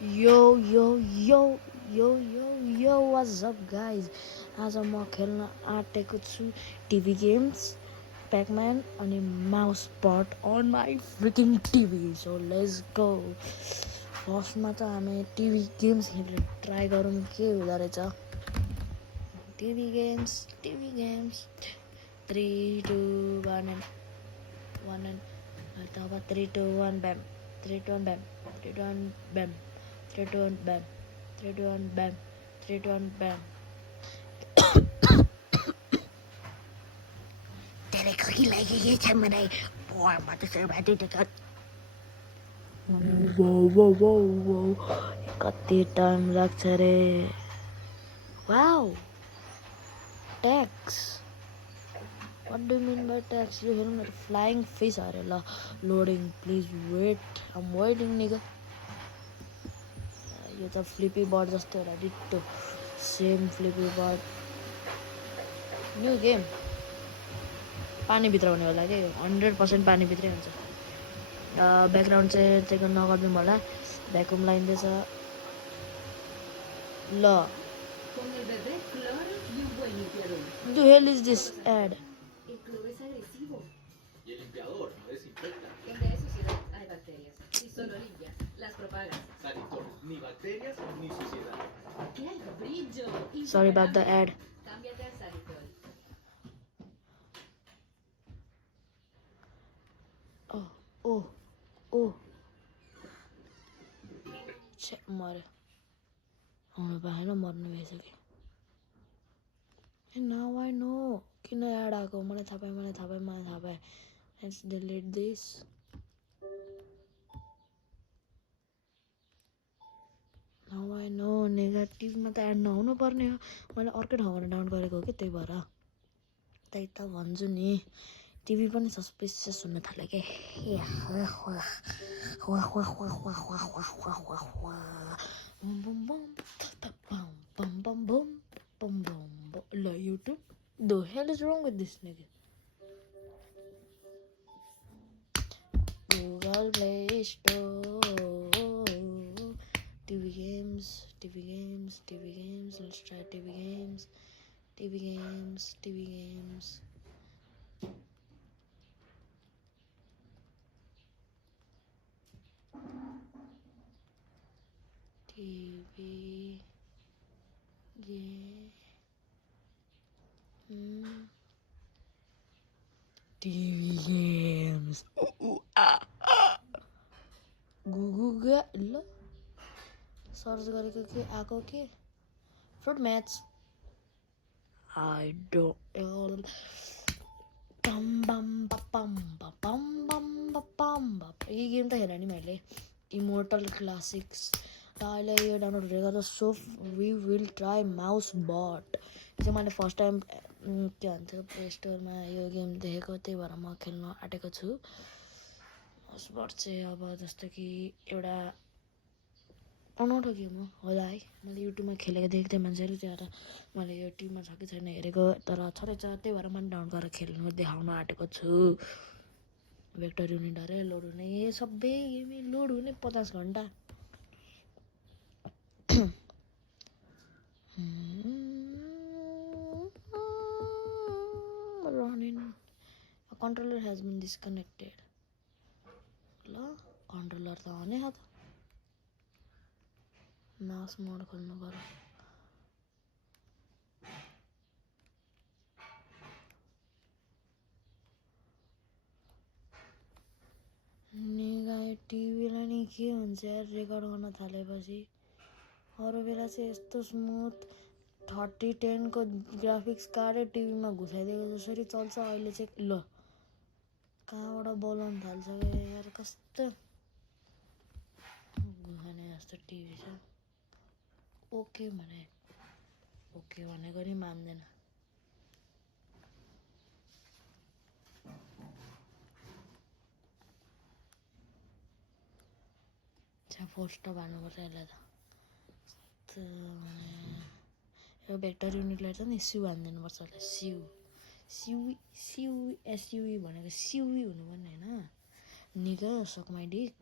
Yo, yo, yo, yo, yo, yo, what's up guys? आज म खेल्न आँटेको छु टिभी गेम्स प्याकम्यान अनि mouse pad on my freaking TV. So let's go. फर्स्टमा त हामी टिभी गेम्स खेलेर ट्राई गरौँ के हुँदो रहेछ. टिभी गेम्स 3 2 1 and तब 3 2 1 bam 3 2 1 bam 3 2 1 bam 3 2 1 bam 3 2 1 bam 3 2 1 bam. तेरे खी लगी ये छमनाई और मत से बैठी टिकट. Wow. कति टाइम लाग्छ रे. Wow. Tax. What do you mean by tax? You hear me? Flying fish are la loading. Please wait. I'm waiting, nigga. यो त फ्लिपी बर्ड जस्तो होला ditto. Same Flippi bird. New game. पानीभित्र हुने होला कि 100% पानीभित्रै हुन्छ. ब्याकग्राउन्ड चाहिँ चेक नगरिदिउँ होला. भ्याकुम लाइँदैछ ल. The hell is this ad? El cloro es agresivo. Y el limpiador no desinfecta. Donde hay suciedad hay bacterias. Y solo limpia, las propagas. Sanitor, ni bacterias ni suciedad. ¡Qué brillo! Sorry about the ad. Cámbiate al Sanitor. Oh. मऱ्यो. आउनु पाएन, मर्नु भइसक्यो. Now I know किन add आएको. मलाई थाहा पाएँ. Let's delete this. Now I know. नेगेटिभमा त एड नहुनु पर्ने हो. मैले अर्कै ठाउँबाट डाउनलोड गरेको हो कि त्यही भएर. त्यही त भन्छु नि. टिभी पनि सस्पिसियस हुन थाल्यो के. ल YouTube. The hell is wrong with this nigga? Google Play Store. TV games. Let's try TV games. TV games. Google ल सर्च गरेको के आएको के. Fruit match. I don't. यही गेम त खेलेँ नि मैले. Immortal classics. र अहिले यो डाउनलोड हुँदै गर्दा so we will try mouse but. चाहिँ मैले फर्स्ट टाइम के भन्छ प्ले स्टोरमा यो गेम देखेको. त्यही भएर म खेल्न आँटेको छु. माउस बट चाहिँ अब जस्तो कि एउटा अनौठो गेम हो होला है. मैले युट्युबमा खेलेको देखेको थिएँ मान्छेहरू. त्यही भएर मैले यो टिभीमा छ कि छैन हेरेको. तर छँदैछ. त्यही भएर मैले डाउनलोड गरेर खेल्नु देखाउन आँटेको छु. भेक्टर युनिट अरे लोड हुने सबै गेमै लोड हुने 50 घन्टा. running. A controller has been disconnected. ल कन्ट्रोलर त आउने हो त. माउस मोड खोल्नु पर्यो. निगायो टिभीलाई नि के हुन्छ यार रेकर्ड गर्न थालेपछि. अरू बेला चाहिँ यस्तो स्मुथ 3010 को ग्राफिक्स कार्डै टिभीमा घुसाइदिएको जसरी चल्छ. अहिले चाहिँ ल कहाँबाट बोलाउनु थाल्छ क्या यार. कस्तो घुसाने जस्तो टिभी छ. ओके भनेको नि मान्दैन. फोर्स्ट हाल्नुपर्छ यसलाई त. यो भेक्टर युनिटलाई त नि सिउ हानिदिनुपर्छ होला. सिउ एसयुई भनेको सिउई हुनुपर्ने होइन. निगा सकमाइ डिक.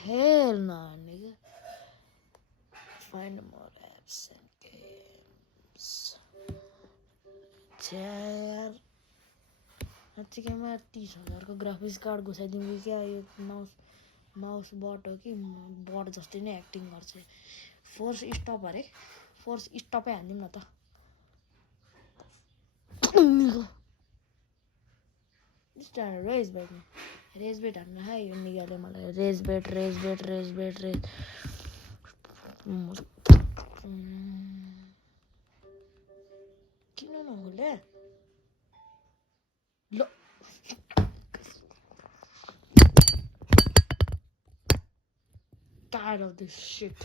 Hell no, nigga. Find more apps and games. यार यतिकैमा 30,000 को ग्राफिक्स कार्ड घुसाइदिनु क्या यो माउस बट हो कि बट जस्तै नै एक्टिङ गर्छ फोर्स स्टप अरे फोर्स स्टपै हानिदिउँ न त रेज बेट हान्न है यो निगाले मलाई रेज बेट किन नहुले ल tired of this shit.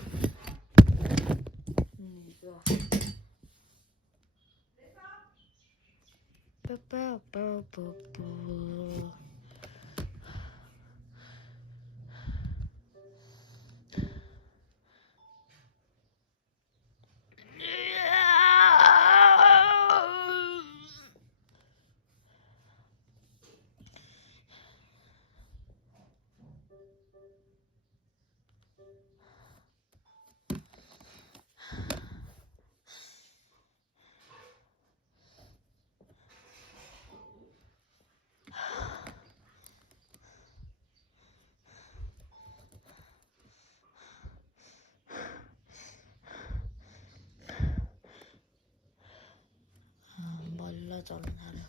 बल्ल चल्न थाल्यो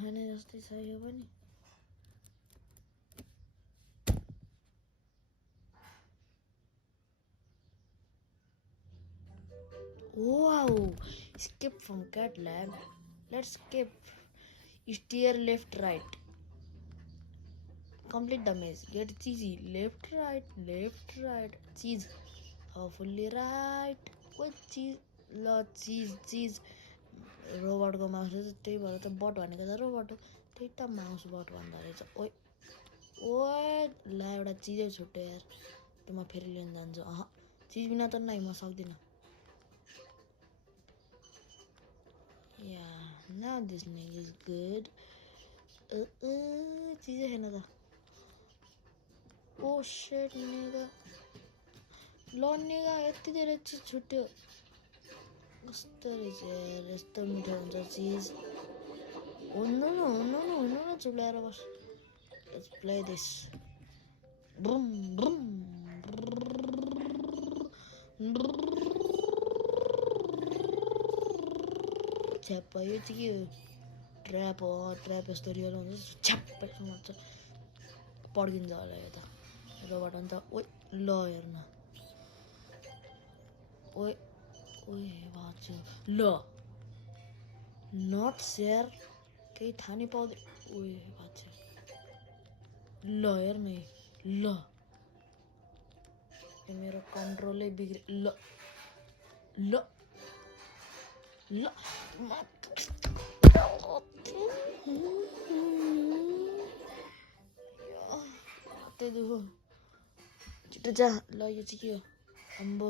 खाने जस्तै छ यो पनि wow skip from cat lab let's skip steer left right complete the maze get cheesy left right cheese fully right with cheese ल cheese रोबोटको माउस रहेछ त्यही भएर त बट भनेको त रोबोट हो त्यही त माउस बट भन्दो रहेछ ओइ ल एउटा चिजै छुट्यो यार त्यो म फेरि लिन जान्छु चिज बिना त नै म सक्दिनँ Yeah, now this nigga is good. चिजै छैन त Oh shit nigga ल nigga यति धेरै चिज छुट्यो कस्तो रहेछ यार यस्तो मिठो हुन्छ चिज हुनु न चुलाएर बस Let's play this Brum brum छ्याप्प यो चाहिँ के हो ट्र्याप हो ट्र्याप यस्तो रियल हुन्छ छ्याप्पै समात्छ पड्किन्छ होला यो त रोबाट अन्त ओइ ल हेर्न ओइ भाँच्यो ल नट सेयर केही थाहा नै पाउँदै ओइ भाँच्यो ल हेर्न ल मेरो कन्ट्रोलै बिग्रे ल दुखो छिटो जा ल यो चाहिँ के हो अम्बो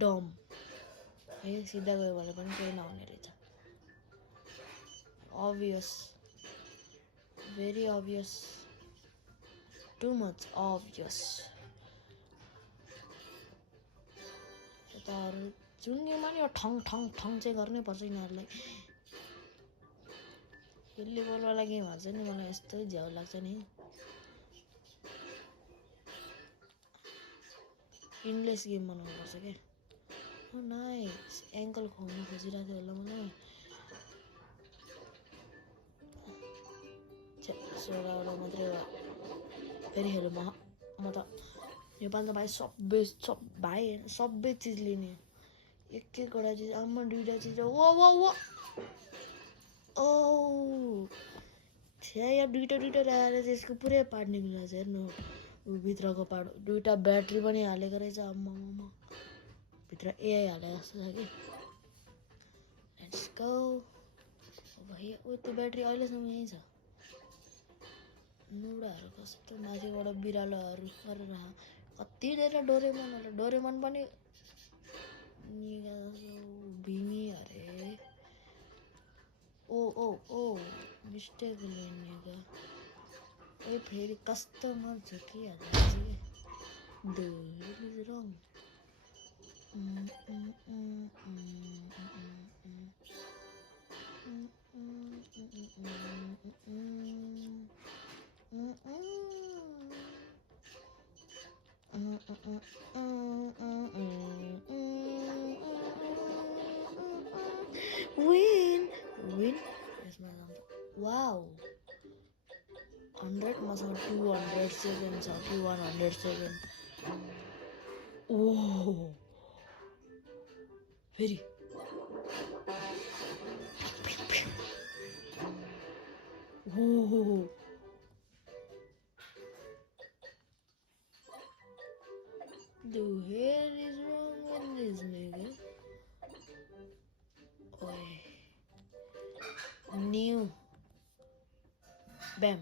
डम है सिधा गयो भने पनि केही नहुने रहेछ obvious very obvious too much obvious यताहरू जुन्नेमा नि यो ठङ चाहिँ गर्नै पर्छ यिनीहरूलाई यो लेभलवाला गेमहरू चाहिँ नि मलाई यस्तो झ्याउ लाग्छ नि इन्डलेस गेम बनाउनुपर्छ क्या नाइस एङ्कल खुवाउनु खोजिरहेको थियो होला मलाई 16वटा मात्रै भयो फेरि हेरौँ म त नेपालमा भाइ सबै चिज लिने एकवटा चिज आमा दुईवटा चिज वो ओ छ्या यहाँ दुईटा राखेर चाहिँ यसको पुरै पार्ट निक्लिरहेछ हेर्नु भित्रको पार्ट दुईटा ब्याट्री पनि हालेको रहेछ आम्मा भित्र एआई हाले जस्तो छ कि लेट्स गो भैया ओ त्यो ब्याट्री अहिलेसम्म यहीँ छ नुडाहरू कस्तो माथिबाट बिरालोहरू गरेर कति धेरै डोरेमन पनि भिमी अरे ओ मिस्टेक लिनेगा ए फेरि customer झुकिहाल्छ The hell is wrong? Win! Yes, madam. Wow! 100 मसँग 200 सेकेन्ड छ कि 100 सेकेन्ड. Oh! फेरि oh! The hell is wrong with this nigga? Oi. New. Bam.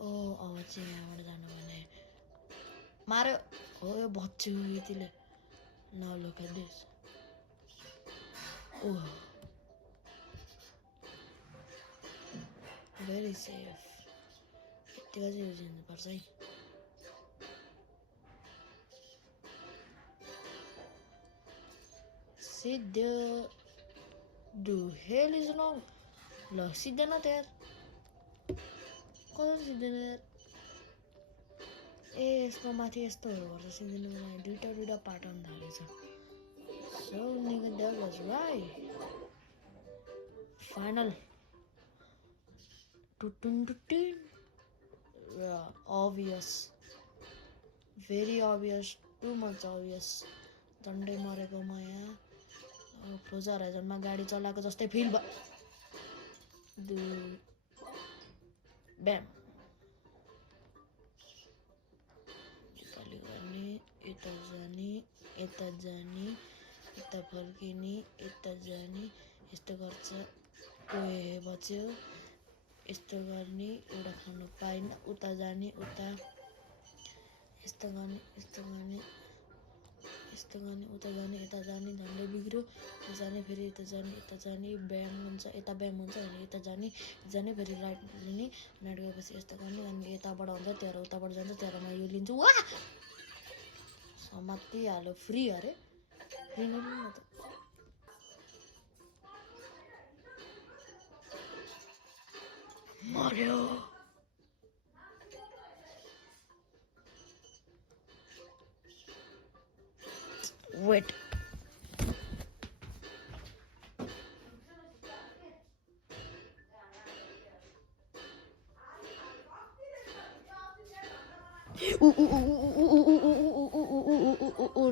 Oh, अब चाहिँ यहाँबाट जानु भने मार्यो हो यो बच्चु यतिले. Now look at this. Oh. Very safe. यतिको चाहिँ युज गर्नुपर्छ है. सिद्धो. The hell is wrong? ल सिद्धेन त यार. कसरी सिद्धेन यार. ए यसको माथि यस्तोहरू गर्छ सिद्धिनुको लागि दुईटा पाटन थालेछ. So nigga that was right. Final. Obvious. Very obvious. Too much obvious. झन्डै मरेको म यहाँ फ्लोजा होराइजनमा गाडी चलाएको जस्तै फिल भयो. ब्याम. यता जाने यता जाने यता फर्किने यता जाने यस्तो गर्छ. ओए बच्यो यस्तो गर्ने एउटा खानु पाइन. उता जाने उता यस्तो गर्ने यस्तो गर्ने यस्तो गर्ने उता जाने यता जाने झन्डै बिग्रियो. जाने फेरि यता जाने ब्याम हुन्छ. यता ब्याम हुन्छ भने यता जाने फेरि राइट लिने. राइट गएपछि यस्तो गर्ने अनि यताबाट हुन्छ त्यहाँ उताबाट जान्छ त्यहाँमा यो लिन्छु. वा समात्ति हाल्यो. फ्री अरे फ्री नै लिनु त. मर्यो. Wait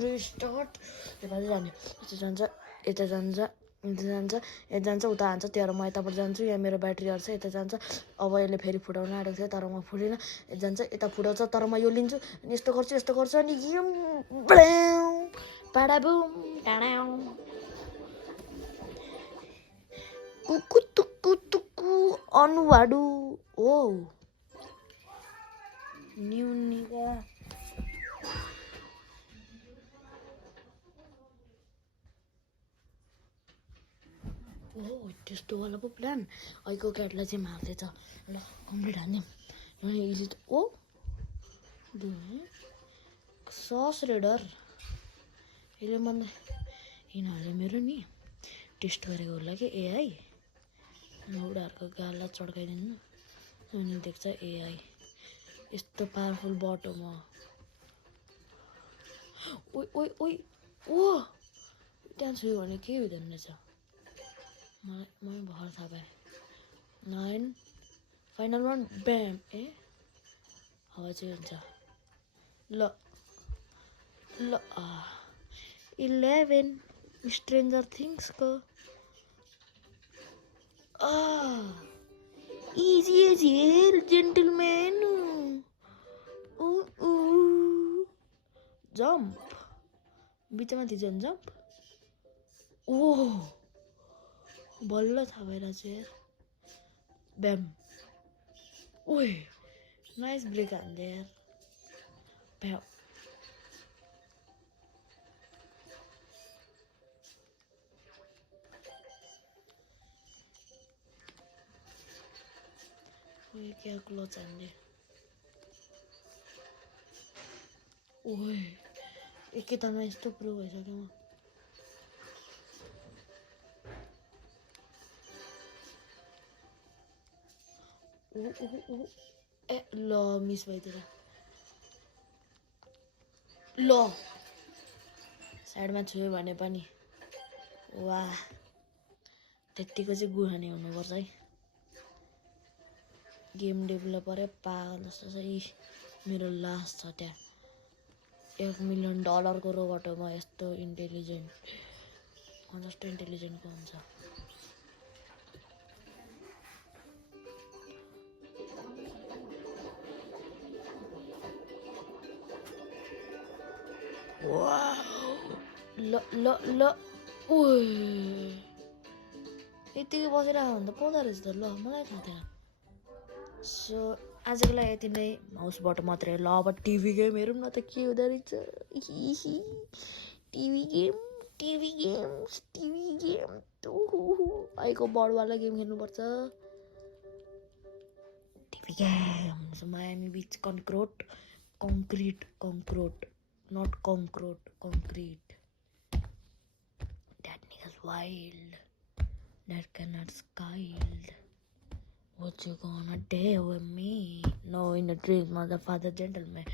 restart. यता जाने यता जान्छ उता हान्छ त्यहाँ म यताबाट जान्छु. यहाँ मेरो ब्याट्री अट्छ यता जान्छ. अब यसले फेरि फुटाउन आँटेको थियो तर म फुटेन. जान्छ यता फुटाउँछ तर म यो लिन्छु अनि यस्तो गर्छु अनि पाडाबुम टाडाउ कुकु तुकु अनुवाडु. ओ न्यूनिगा त्यस्तो वाला पो प्लान. अहिलेको क्याटलाई चाहिँ मार्दैछ. ल कम्प्लिट हान्दिउँ. इजी त. ओ सस रेडर यसले भन्दा यिनीहरूले मेरो नि टेस्ट गरेको होला कि एआई. उनीहरूको गाला चड्काइदिनु अनि देख्छ एआई यस्तो पावरफुल बट हो म. ओइ ओ त्यहाँ छुयो भने के हुँदैन रहेछ. मलाई भर थाहा पाएँ. 9 फाइनल 1 ब्याम. ए अब चाहिँ हुन्छ. ल 11 स्ट्रेन्जर थिङ्सको. Easy as here gentleman. Jump बिचमा थिएछ नि जम्प. ओह बल्ल थाहा भएर चाहिँ ब्याम. ओए नाइस ब्रेक हान्दै यार. ब्याम. उयो क्या क्लच हान्ने ओए एकैतालमा यस्तो प्रो भइसक्यो म ए ल मिस भइदिएर ल साइडमा छुयो भने पनि वाह त्यत्तिको चाहिँ गुहानी हुनुपर्छ है गेम डेभलपरै पागल जस्तो छ यी मेरो लास्ट छ त्यहाँ $1 मिलियन को रोबोट हो म यस्तो इन्टेलिजेन्ट म जस्तो इन्टेलिजेन्टको हुन्छ ल ल ल ओए यतिकै बसिरहेको भने त पाउँदो रहेछ त ल मलाई थाहा थिएन सो आजको लागि यति नै माउसबाट मात्रै ल अब टिभी गेम हेरौँ न त के हुँदो रहेछ टिभी गेम आइको बडवाला गेम खेल्नुपर्छ TV game Miami beach concrete not concrete that nigga's wild that cannot skilled what you gonna do with me no in the dreams motherfather gentleman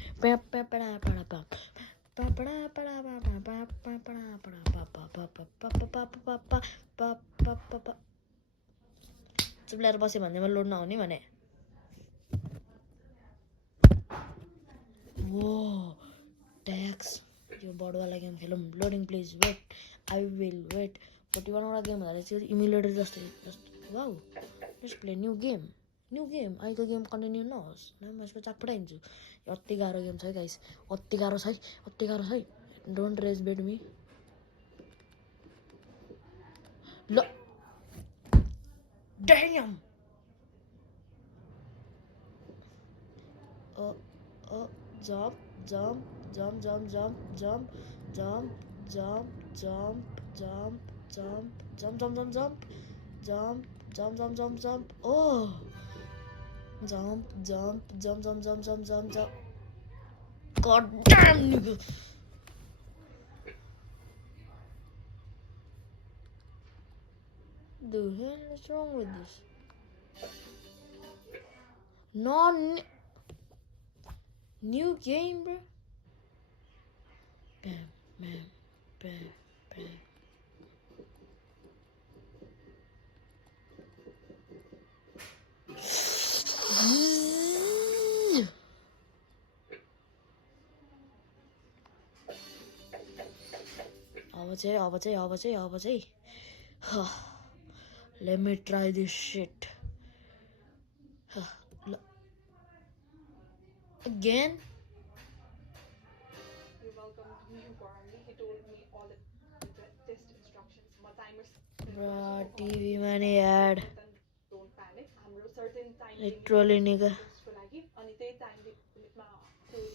चुप्लाएर बस्यो भन्दैमा लोड नहुने भने वो ट्याक्स यो बडवाला गेम खेलौँ loading please wait I will wait 41 वटा गेम हुँदा चाहिँ इमुलेटर जस्तै wow let's play new game आइको गेम कन्टिन्यू नहोस् म यसको चाक पठाइदिन्छु अति गाह्रो गेम छ है गाइस अति गाह्रो छ डोन्ट रेज बेट मी ल dam jump oh jump god damn nigga the hell is wrong with this new game bro bam अब चाहिँ let me try this shit again We welcomed new Barney. He told me all the test instructions. My timers. bro TV mani ad Don't panic. I'm a certain time. literally nigga अनि त्यही time लिमिटमा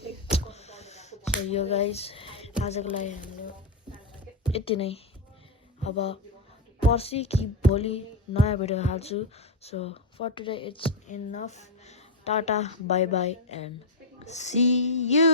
test गर्नुपर्छ so you guys आजको लागि हाम्रो यति नै अब पर्सि कि भोलि नयाँ भिडियो हाल्छु so for today it's enough tata bye bye and see you